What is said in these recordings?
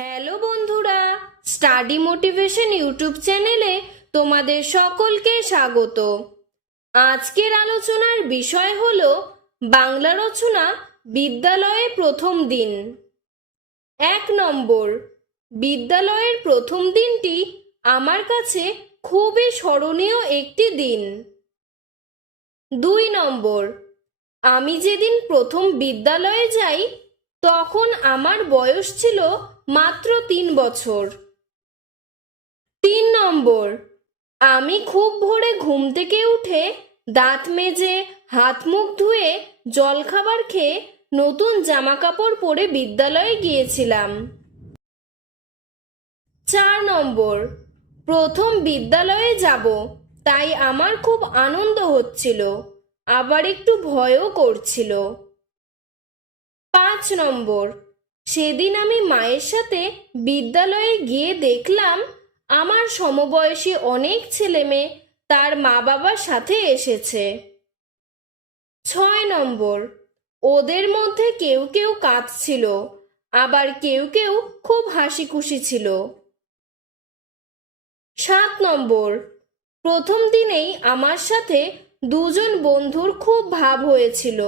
Hello বন্ধুরা, study motivation YouTube চ্যানেলে তোমাদের সকলকে স্বাগত। আজকের আলোচনার বিষয় হলো বাংলা রচনা বিদ্যালয়ে প্রথম দিন। 1 নম্বর, বিদ্যালয়ের প্রথম দিনটি আমার কাছে খুবই স্মরণীয় একটি দিন। 2 নম্বর, আমি যেদিন প্রথম বিদ্যালয়ে যাই তখন আমার বয়স ছিল মাত্র 3 বছর। 3 নম্বর, আমি খুব ভোরে ঘুম থেকে উঠে দাঁত মেজে হাত মুখ ধুয়ে জলখাবার খেয়ে নতুন জামা কাপড় পরে বিদ্যালয়ে গিয়েছিলাম। 4 নম্বর, প্রথম বিদ্যালয়ে যাব, তাই আমার খুব আনন্দ হচ্ছিল, আবার একটু ভয়ও করছিল। 5 নম্বর, সেদিন আমি মায়ের সাথে বিদ্যালয়ে গিয়ে দেখলাম আমার সমবয়সী অনেক ছেলেমেয়ে তার মা বাবার সাথে এসেছে। 6 নম্বর, ওদের মধ্যে কেউ কেউ কাঁদছিল, আবার কেউ কেউ খুব হাসি খুশি ছিল। 7 নম্বর, প্রথম দিনেই আমার সাথে দুজন বন্ধুর খুব ভাব হয়েছিল,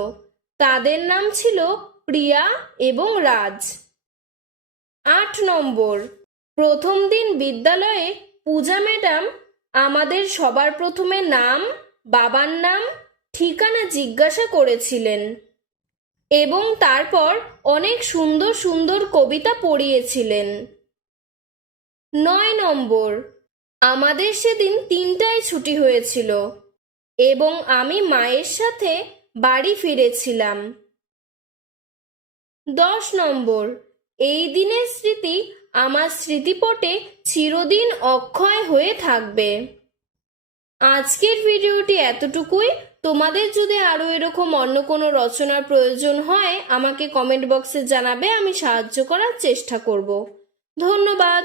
তাদের নাম ছিল প্রিয়া এবং রাজ। 8 নম্বর, প্রথম দিন বিদ্যালয়ে পূজা ম্যাডাম আমাদের সবার প্রথমে নাম, বাবার নাম, ঠিকানা জিজ্ঞাসা করেছিলেন এবং তারপর অনেক সুন্দর সুন্দর কবিতা পড়িয়েছিলেন। 9 নম্বর, আমাদের সেদিন 3টায় ছুটি হয়েছিল এবং আমি মায়ের সাথে বাড়ি ফিরেছিলাম। 10 নম্বর, এই দিনের স্মৃতি আমার স্মৃতিপটে চিরদিন অক্ষয় হয়ে থাকবে। আজকের ভিডিওটি এতটুকুই। তোমাদের যদি আরও এরকম অন্য কোনো রচনার প্রয়োজন হয় আমাকে কমেন্ট বক্সে জানাবে, আমি সাহায্য করার চেষ্টা করব। ধন্যবাদ।